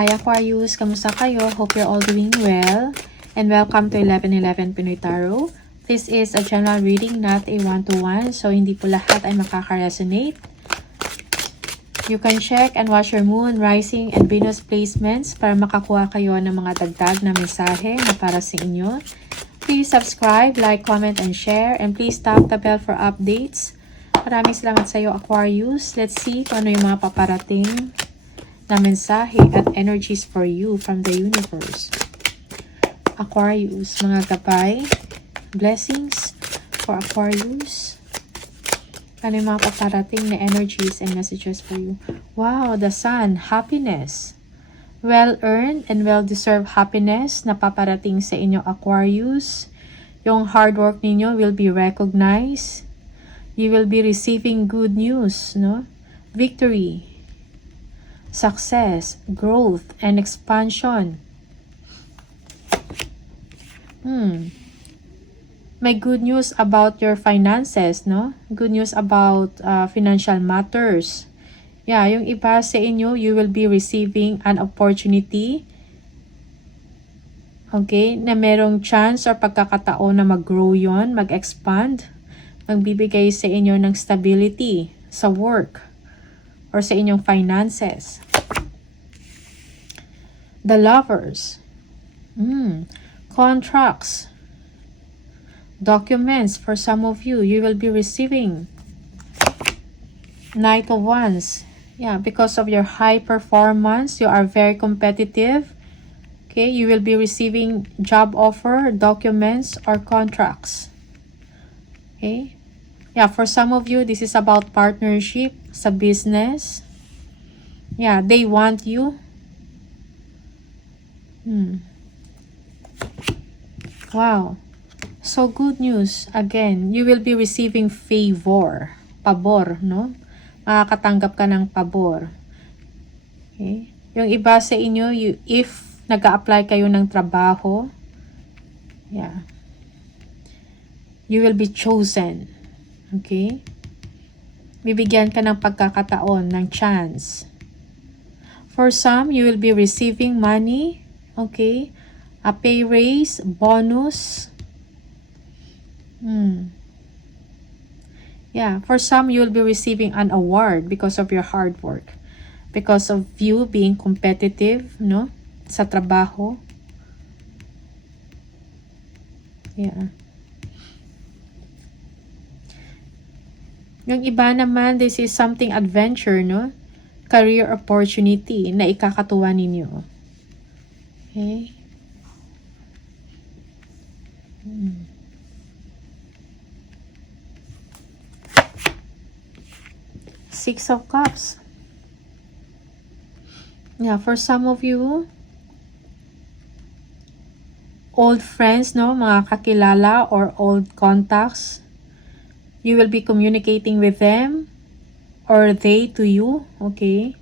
Hi Aquarius, kamusta kayo? Hope you're all doing well. And welcome to 1111 Pinoy Tarot. This is a general reading, not a one-to-one. So hindi po lahat ay makaka-resonate. You can check and watch your moon, rising, and Venus placements para makakuha kayo ng mga dagdag na mensahe na para sa inyo. Please subscribe, like, comment, and share. And please tap the bell for updates. Maraming salamat sa iyo Aquarius. Let's see kung ano yung mga paparating na mensahe at energies for you from the universe. Aquarius, mga gabay, blessings for Aquarius. Ano yung mga paparating na energies and messages for you? Wow, the sun, happiness. Well-earned and well-deserved happiness na paparating sa inyo Aquarius. Yung hard work ninyo will be recognized. You will be receiving good news, no? Victory, success, growth, and expansion. May good news about your finances, no? Good news about financial matters. Yeah, yung iba sa inyo, you will be receiving an opportunity. Okay, na merong chance or pagkakataon na mag-grow yon, mag-expand. Magbibigay sa inyo ng stability sa work or sa inyong finances. The lovers. Contracts. Documents for some of you. You will be receiving. Knight of Wands. Yeah, because of your high performance, you are very competitive. Okay, you will be receiving job offer, documents, or contracts. Okay. Yeah, for some of you, this is about partnership sa business. Yeah, they want you. Wow. So, good news. Again, you will be receiving favor. Pabor, no? Makakatanggap ka ng pabor. Okay? Yung iba sa inyo, if nag-a-apply kayo ng trabaho, yeah, you will be chosen. Okay? Bibigyan ka ng pagkakataon, ng chance. For some, you will be receiving money. Okay? A pay raise, bonus. Yeah, for some, you will be receiving an award because of your hard work. Because of you being competitive, no? Sa trabaho. Yeah. Yung iba naman, this is something adventure, no? Career opportunity na ikakatuwa ninyo. Okay? Six of Cups. Yeah, for some of you, old friends, no? Mga kakilala or old contacts. You will be communicating with them or they to you, okay?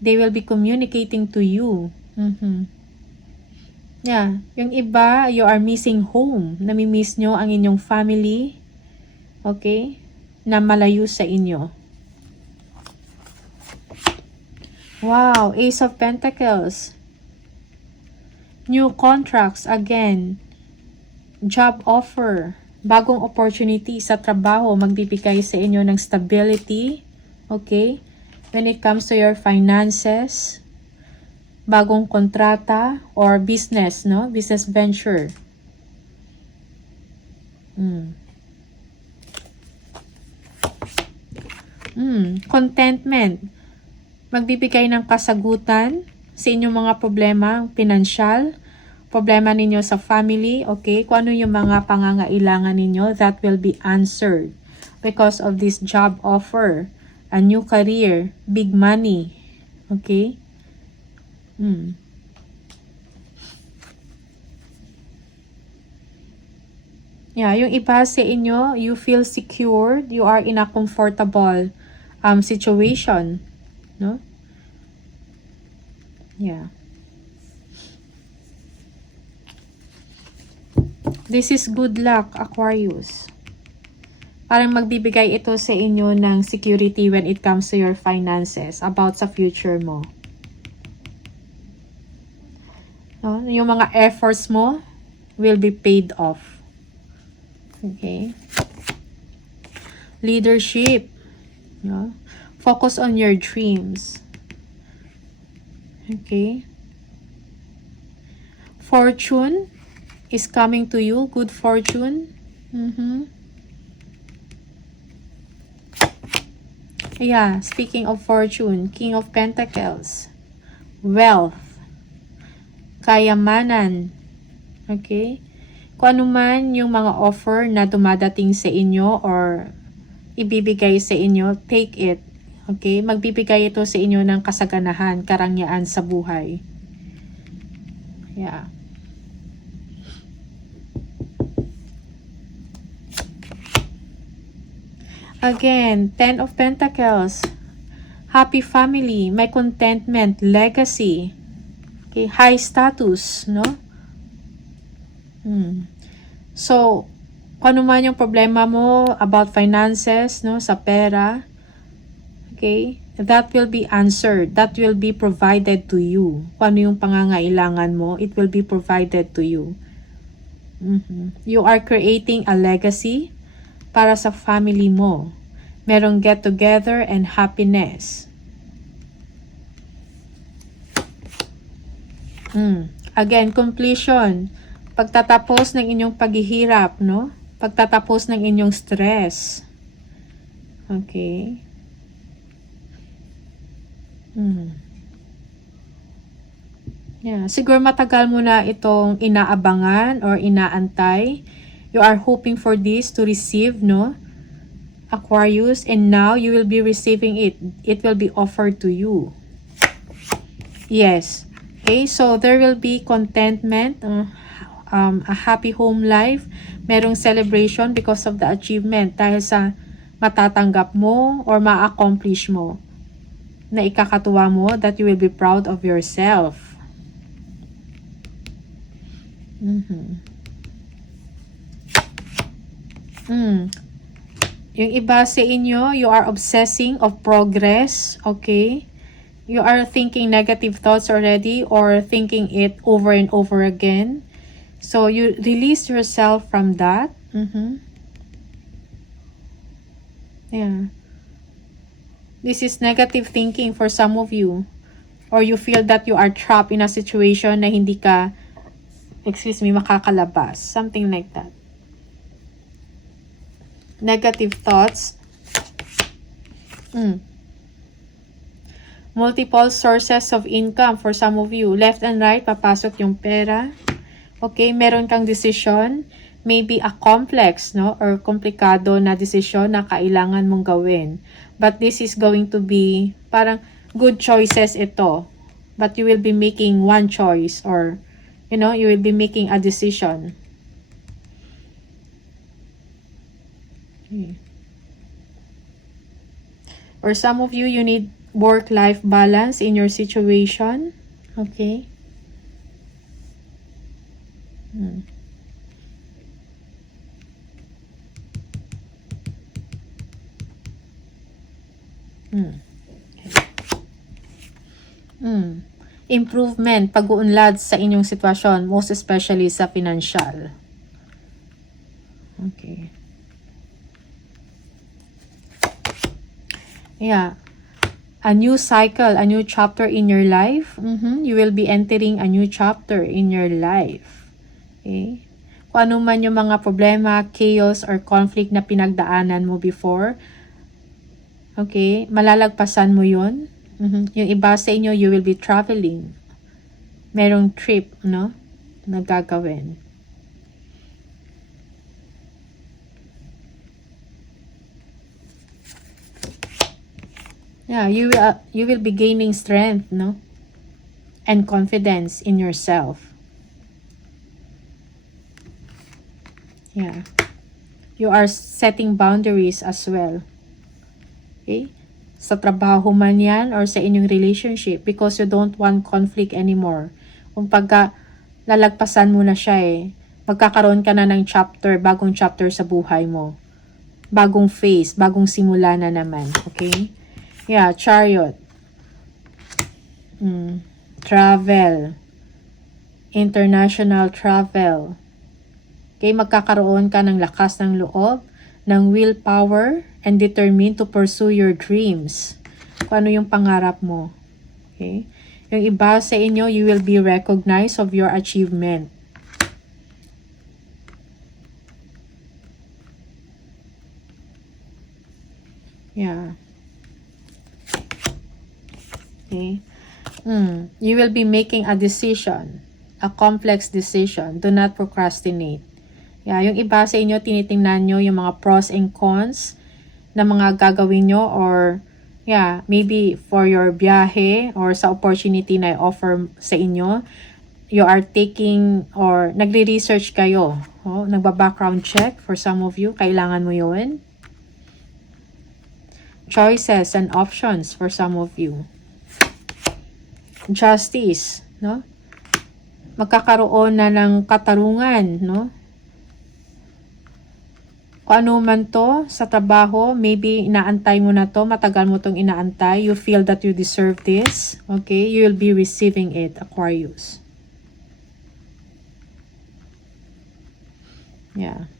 They will be communicating to you. Yeah, yung iba, you are missing home. Namimiss nyo ang inyong family, okay? Na malayo sa inyo. Wow, Ace of Pentacles. New contracts, again. Job offer. Bagong opportunity sa trabaho, magbibigay sa inyo ng stability. Okay? When it comes to your finances, bagong kontrata or business, no? Business venture. Contentment. Magbibigay ng kasagutan sa inyong mga problema, pinansyal, problema ninyo sa family, okay? Kung ano yung mga pangangailangan ninyo, that will be answered because of this job offer, a new career, big money, okay? Yeah, yung iba sa inyo, you feel secured, you are in a comfortable situation, no? Yeah. This is good luck, Aquarius. Parang magbibigay ito sa inyo ng security when it comes to your finances, about sa future mo. no? Yung mga efforts mo will be paid off. Okay? Leadership, no? Focus on your dreams. Okay? Fortune is coming to you. Good fortune. Yeah, speaking of fortune, King of Pentacles. Wealth. Kayamanan. Okay? Kung ano man yung mga offer na dumadating sa inyo or ibibigay sa inyo, take it. Okay? Magbibigay ito sa inyo ng kasaganahan, karangyaan sa buhay. Yeah. Again, Ten of Pentacles. Happy family, may contentment, legacy. Okay, high status, no? So, kung ano man yung problema mo about finances, no, sa pera, okay, that will be answered. That will be provided to you. Kung ano yung pangangailangan mo, it will be provided to you. You are creating a legacy para sa family mo. Merong get together and happiness. Again, completion. Pagtatapos ng inyong paghihirap, no? Pagtatapos ng inyong stress. Okay. Yeah. Siguro matagal mo na itong inaabangan or inaantay. You are hoping for this to receive, no? Aquarius, and now you will be receiving it. It will be offered to you. Yes. Okay, so there will be contentment, a happy home life. Merong celebration because of the achievement dahil sa matatanggap mo or ma-accomplish mo na ikakatuwa mo, that you will be proud of yourself. Yung iba sa inyo, you are obsessing of progress, okay? You are thinking negative thoughts already or thinking it over and over again. So, you release yourself from that. Yeah. This is negative thinking for some of you. Or you feel that you are trapped in a situation na hindi ka, makakalabas. Something like that. Negative thoughts. Multiple sources of income for some of you. Left and right, papasok yung pera. Okay, meron kang decision. Maybe a complex, no? Or komplikado na decision na kailangan mong gawin. But this is going to be parang good choices ito. But you will be making one choice or, you know, you will be making a decision. Or some of you, you need work-life balance in your situation. Okay? Improvement, pag-uunlad sa inyong sitwasyon, most especially sa financial. Okay. Yeah. A new cycle, a new chapter in your life. You will be entering a new chapter in your life. Okay? Kung ano man yung mga problema, chaos, or conflict na pinagdaanan mo before, okay, malalagpasan mo yun. Yung iba sa inyo, you will be traveling. Merong trip, no? Nagagawin. Yeah, you will be gaining strength, no? And confidence in yourself. Yeah. You are setting boundaries as well. Okay? Sa trabaho man yan or sa inyong relationship, because you don't want conflict anymore. Kung pagka lalagpasan mo na siya magkakaroon ka na ng chapter, bagong chapter sa buhay mo. Bagong phase, bagong simula na naman. Okay? Yeah, Chariot. Travel. international travel. Okay, magkakaroon ka ng lakas ng loob, ng willpower, and determined to pursue your dreams. Kung ano yung pangarap mo. Okay? Yung iba sa inyo, you will be recognized of your achievement. Yeah. Okay. You will be making a decision. A complex decision. Do not procrastinate. Yeah, yung iba sa inyo, tinitingnan nyo yung mga pros and cons na mga gagawin nyo or yeah, maybe for your biyahe or sa opportunity na i-offer sa inyo. You are taking or nagre-research kayo. Oh, nagba-background check for some of you. Kailangan mo yun. Choices and options for some of you. Justice, no? Magkakaroon na ng katarungan, no? Kung ano man to sa trabaho, maybe inaantay mo na to, matagal mo tong inaantay, you feel that you deserve this, okay? You will be receiving it, Aquarius. Yeah.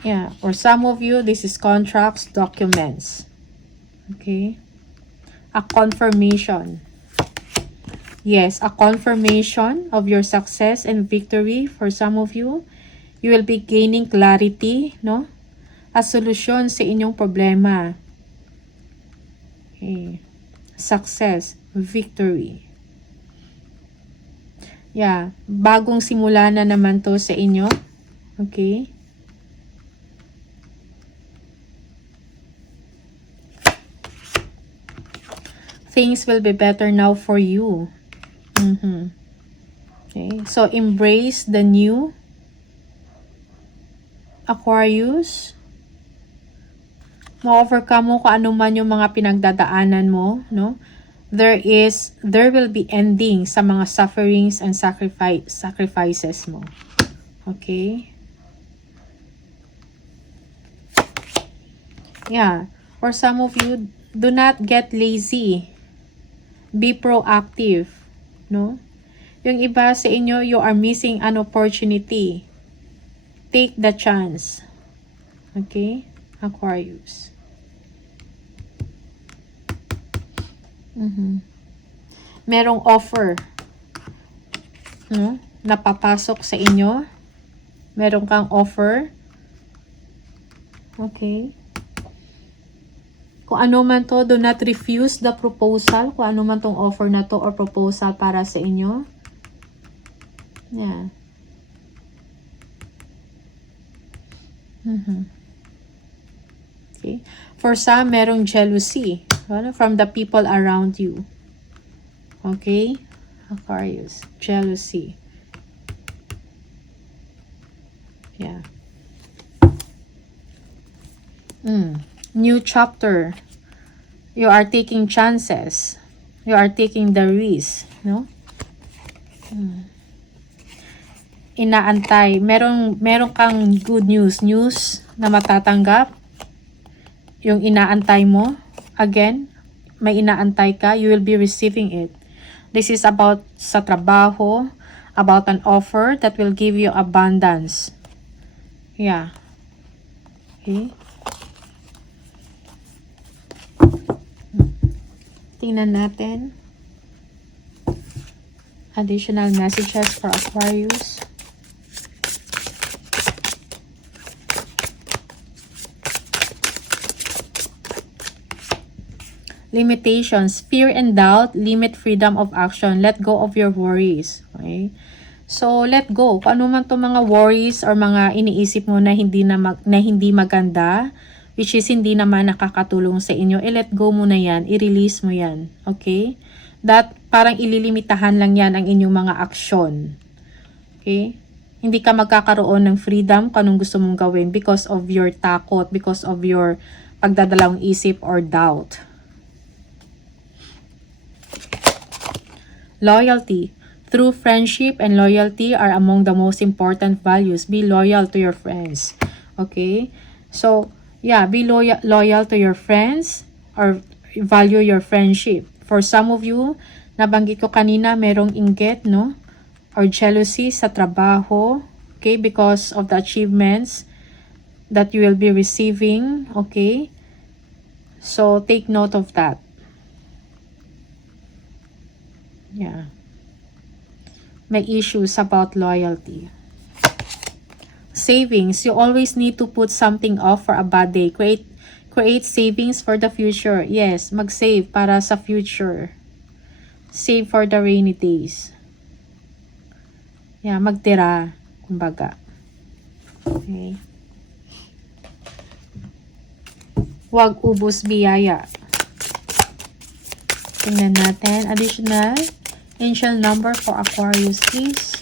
Yeah, for some of you, this is contracts, documents. Okay? A confirmation. Yes, a confirmation of your success and victory for some of you. You will be gaining clarity, no? A solusyon sa inyong problema. Okay. Success, victory. Yeah, bagong simula na naman to sa inyo. Okay? Things will be better now for you. Okay, so embrace the new, Aquarius. Ma-overcome mo kung ano man yung mga pinagdadaanan mo, no? There will be ending sa mga sufferings and sacrifices mo. Okay? Yeah, for some of you, do not get lazy. Be proactive, no? Yung iba sa inyo, you are missing an opportunity. Take the chance. Okay? Aquarius. Merong offer, no? Napapasok sa inyo. Meron kang offer. Okay? Kung ano man to, do not refuse the proposal. Kung ano man tong offer na to or proposal para sa inyo. Yeah. Okay. For some, merong jealousy from the people around you. Okay? Aquarius. Jealousy. Yeah. New chapter. You are taking chances. You are taking the risk. No? Inaantay. Meron kang good news. News na matatanggap. Yung inaantay mo. Again, may inaantay ka. You will be receiving it. This is about sa trabaho. About an offer that will give you abundance. Yeah. Okay. Tingnan natin. Additional messages for Aquarius. Limitations. Fear and doubt. Limit freedom of action. Let go of your worries. Okay? So, let go. Kung ano man itong mga worries or mga iniisip mo na hindi maganda, which is hindi naman nakakatulong sa inyo, let go mo na yan, i-release mo yan, okay? That parang ililimitahan lang yan ang inyong mga aksyon, okay? Hindi ka magkakaroon ng freedom kung anong gusto mong gawin because of your takot, because of your pagdadalawang isip or doubt. Loyalty. True friendship and loyalty are among the most important values. Be loyal to your friends, okay? So, yeah, be loyal to your friends or value your friendship. For some of you, Nabanggit ko kanina, merong inggit, no? Or jealousy sa trabaho. Okay? Because of the achievements that you will be receiving. Okay? So, take note of that. Yeah. May issues about loyalty. Savings. You always need to put something off for a bad day. Create savings for the future. Yes, mag-save para sa future. Save for the rainy days. Yeah, magtira. Kumbaga. Okay. Huwag ubos biyaya. Tingnan natin. Additional angel number for Aquarius, please.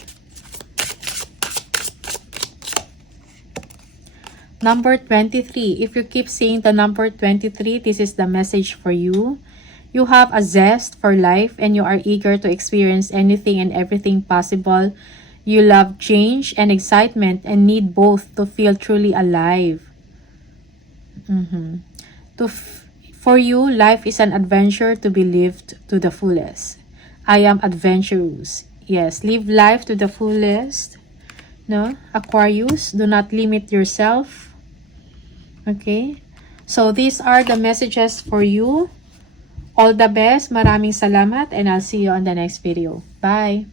Number 23. If you keep saying the number 23, this is the message for you. You have a zest for life and you are eager to experience anything and everything possible. You love change and excitement and need both to feel truly alive. For you, life is an adventure to be lived to the fullest. I am adventurous. Yes, live life to the fullest. No, Aquarius, do not limit yourself. Okay? So, these are the messages for you. All the best. Maraming salamat and I'll see you on the next video. Bye!